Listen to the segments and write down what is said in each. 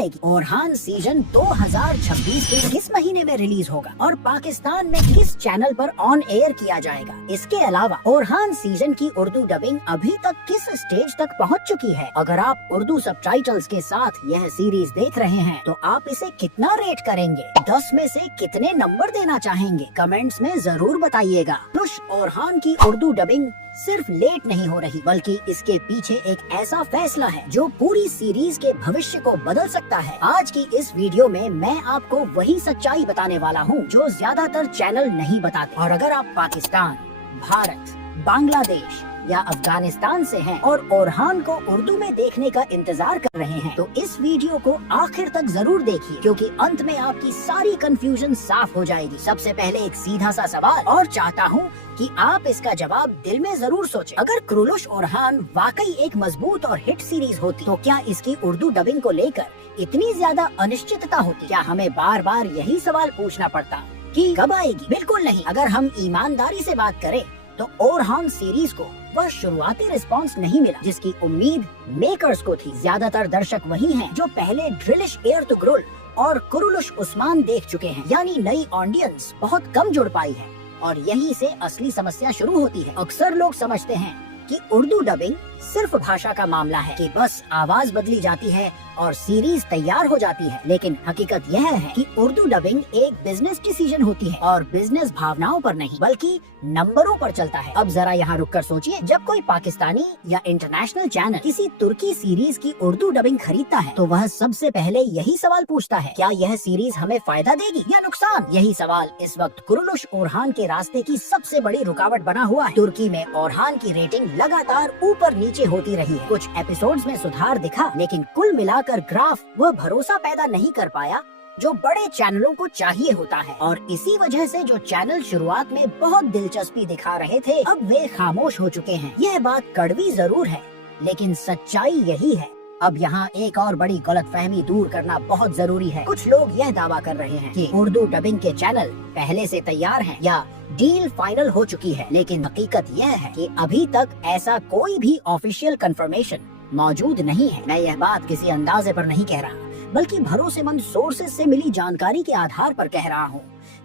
आएगी? ओरहान सीजन 2026 के किस महीने में रिलीज होगा और पाकिस्तान में किस चैनल पर ऑन एयर किया जाएगा? इसके अलावा ओरहान सीजन की उर्दू डबिंग अभी तक किस स्टेज तक पहुंच चुकी है? अगर आप उर्दू सबटाइटल्स के साथ यह सीरीज देख रहे हैं तो आप इसे कितना रेट करेंगे? 10 में से कितने नंबर देना चाहेंगे? कमेंट्स में जरूर बताइएगा। ओरहान की उर्दू डबिंग सिर्फ लेट नहीं हो रही, बल्कि इसके पीछे एक ऐसा फैसला है जो पूरी सीरीज के भविष्य को बदल सकता है। आज की इस वीडियो में मैं आपको वही सच्चाई बताने वाला हूँ जो ज्यादातर चैनल नहीं बताते। और अगर आप पाकिस्तान, भारत, बांग्लादेश या अफगानिस्तान से हैं और ओरहान को उर्दू में देखने का इंतजार कर रहे हैं तो इस वीडियो को आखिर तक जरूर देखिए, क्योंकि अंत में आपकी सारी कंफ्यूजन साफ हो जाएगी। सबसे पहले एक सीधा सा सवाल, और चाहता हूँ कि आप इसका जवाब दिल में जरूर सोचें। अगर कुरुलुश ओरहान वाकई एक मजबूत और हिट सीरीज होती तो क्या इसकी उर्दू डबिंग को लेकर इतनी ज्यादा अनिश्चितता होती? क्या हमें बार बार यही सवाल पूछना पड़ता कि कब आएगी? बिल्कुल नहीं। अगर हम ईमानदारी से बात करें तो ओरहान सीरीज को वह शुरुआती रिस्पांस नहीं मिला जिसकी उम्मीद मेकर्स को थी। ज्यादातर दर्शक वही हैं जो पहले ड्रिलिश एयर टू ग्रुल और कुरुलुश उस्मान देख चुके हैं, यानी नई ऑडियंस बहुत कम जुड़ पाई है और यहीं से असली समस्या शुरू होती है। अक्सर लोग समझते हैं कि उर्दू डबिंग सिर्फ भाषा का मामला है, कि बस आवाज बदली जाती है और सीरीज तैयार हो जाती है, लेकिन हकीकत यह है कि उर्दू डबिंग एक बिजनेस डिसीजन होती है और बिजनेस भावनाओं पर नहीं बल्कि नंबरों पर चलता है। अब जरा यहाँ रुककर सोचिए, जब कोई पाकिस्तानी या इंटरनेशनल चैनल किसी तुर्की सीरीज की उर्दू डबिंग खरीदता है तो वह सबसे पहले यही सवाल पूछता है, क्या यह सीरीज हमें फायदा देगी या नुकसान? यही सवाल इस वक्त कुरुलुश ओरहान के रास्ते की सबसे बड़ी रुकावट बना हुआ है। तुर्की में ओरहान की रेटिंग लगातार ऊपर नीचे होती रही है। कुछ एपिसोड्स में सुधार दिखा, लेकिन कुल मिलाकर ग्राफ वह भरोसा पैदा नहीं कर पाया जो बड़े चैनलों को चाहिए होता है। और इसी वजह से जो चैनल शुरुआत में बहुत दिलचस्पी दिखा रहे थे अब वे खामोश हो चुके हैं। यह बात कड़वी जरूर है, लेकिन सच्चाई यही है। अब यहाँ एक और बड़ी गलतफहमी दूर करना बहुत जरूरी है। कुछ लोग यह दावा कर रहे हैं कि उर्दू डबिंग के चैनल पहले से तैयार हैं या डील फाइनल हो चुकी है, लेकिन हकीकत यह है कि अभी तक ऐसा कोई भी ऑफिशियल कंफर्मेशन मौजूद नहीं है। मैं यह बात किसी अंदाजे पर नहीं कह रहा, बल्कि भरोसेमंद सोर्सेज से मिली जानकारी के आधार पर कह रहा हूँ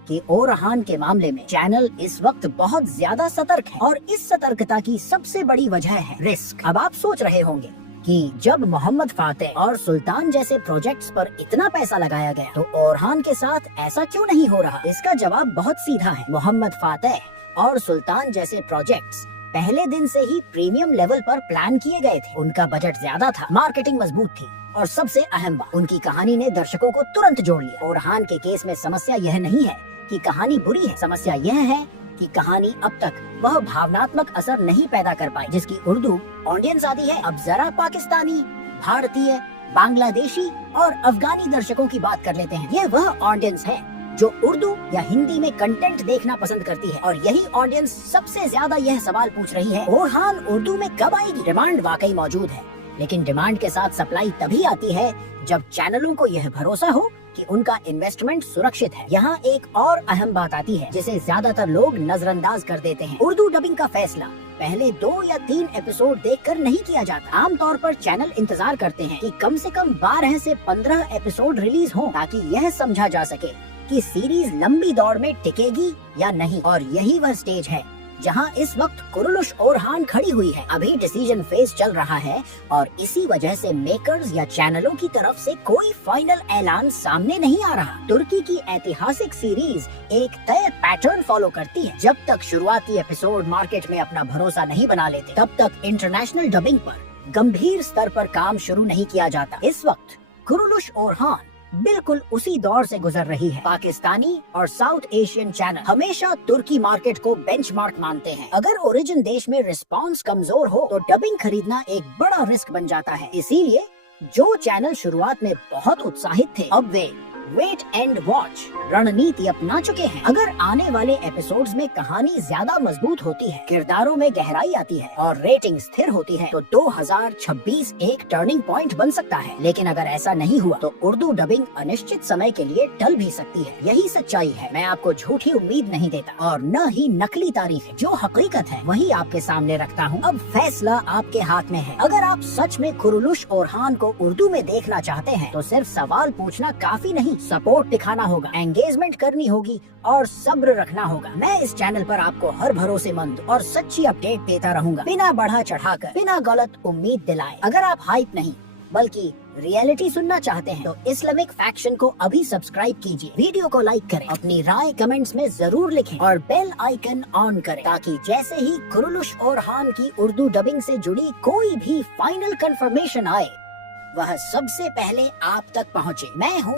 कि ओरहान के मामले में चैनल इस वक्त बहुत ज्यादा सतर्क है और इस सतर्कता की सबसे बड़ी वजह है रिस्क। अब आप सोच रहे होंगे कि जब मोहम्मद फातेह और सुल्तान जैसे प्रोजेक्ट्स पर इतना पैसा लगाया गया तो ओरहान के साथ ऐसा क्यों नहीं हो रहा? इसका जवाब बहुत सीधा है। मोहम्मद फातेह और सुल्तान जैसे प्रोजेक्ट्स पहले दिन से ही प्रीमियम लेवल पर प्लान किए गए थे। उनका बजट ज्यादा था, मार्केटिंग मजबूत थी और सबसे अहम बात, उनकी कहानी ने दर्शकों को तुरंत जोड़ लिया। ओरहान के केस में समस्या यह नहीं है कि कहानी बुरी है, समस्या यह है कि कहानी अब तक वह भावनात्मक असर नहीं पैदा कर पाई जिसकी उर्दू ऑडियंस आती है। अब जरा पाकिस्तानी, भारतीय, बांग्लादेशी और अफगानी दर्शकों की बात कर लेते हैं। यह वह ऑडियंस है जो उर्दू या हिंदी में कंटेंट देखना पसंद करती है और यही ऑडियंस सबसे ज्यादा यह सवाल पूछ रही है, ओरहान उर्दू में कब आएगी? डिमांड वाकई मौजूद है, लेकिन डिमांड के साथ सप्लाई तभी आती है जब चैनलों को यह भरोसा हो कि उनका इन्वेस्टमेंट सुरक्षित है। यहाँ एक और अहम बात आती है जिसे ज्यादातर लोग नजरअंदाज कर देते हैं। उर्दू डबिंग का फैसला पहले 2 या 3 एपिसोड देखकर नहीं किया जाता। आमतौर पर चैनल इंतजार करते हैं कि कम से कम 12 से 15 एपिसोड रिलीज हो ताकि यह समझा जा सके कि सीरीज लंबी दौड़ में टिकेगी या नहीं। और यही वह स्टेज है जहां इस वक्त कुरुलुश ओरहान खड़ी हुई है। अभी डिसीजन फेज चल रहा है और इसी वजह से मेकर्स या चैनलों की तरफ से कोई फाइनल ऐलान सामने नहीं आ रहा। तुर्की की ऐतिहासिक सीरीज एक तय पैटर्न फॉलो करती है। जब तक शुरुआती एपिसोड मार्केट में अपना भरोसा नहीं बना लेते तब तक इंटरनेशनल डबिंग पर गंभीर स्तर पर काम शुरू नहीं किया जाता। इस वक्त कुरुलुश ओरहान बिल्कुल उसी दौर से गुजर रही है। पाकिस्तानी और साउथ एशियन चैनल हमेशा तुर्की मार्केट को बेंचमार्क मानते हैं। अगर ओरिजिन देश में रिस्पांस कमजोर हो तो डबिंग खरीदना एक बड़ा रिस्क बन जाता है। इसीलिए जो चैनल शुरुआत में बहुत उत्साहित थे अब वे वेट एंड वॉच रणनीति अपना चुके हैं। अगर आने वाले एपिसोड्स में कहानी ज्यादा मजबूत होती है, किरदारों में गहराई आती है और रेटिंग स्थिर होती है, तो 2026 एक टर्निंग पॉइंट बन सकता है। लेकिन अगर ऐसा नहीं हुआ तो उर्दू डबिंग अनिश्चित समय के लिए टल भी सकती है। यही सच्चाई है। मैं आपको झूठी उम्मीद नहीं देता और न ही नकली तारीफ। जो हकीकत है वही आपके सामने रखता हूँ। अब फैसला आपके हाथ में है। अगर आप सच में कुरुलुश ओरहान को उर्दू में देखना चाहते हैं तो सिर्फ सवाल पूछना काफी नहीं, सपोर्ट दिखाना होगा, एंगेजमेंट करनी होगी और सब्र रखना होगा। मैं इस चैनल पर आपको हर भरोसेमंद और सच्ची अपडेट देता रहूंगा, बिना बढ़ा चढ़ाकर, बिना गलत उम्मीद दिलाए। अगर आप हाइप नहीं बल्कि रियलिटी सुनना चाहते हैं तो इस्लामिक फैक्शन को अभी सब्सक्राइब कीजिए, वीडियो को लाइक करें, अपनी राय कमेंट्स में जरूर लिखें और बेल आइकन ऑन करें, ताकि जैसे ही कुरुलुश ओरहान की उर्दू डबिंग से जुड़ी कोई भी फाइनल कंफर्मेशन आए वह सबसे पहले आप तक पहुंचे। मैं हूं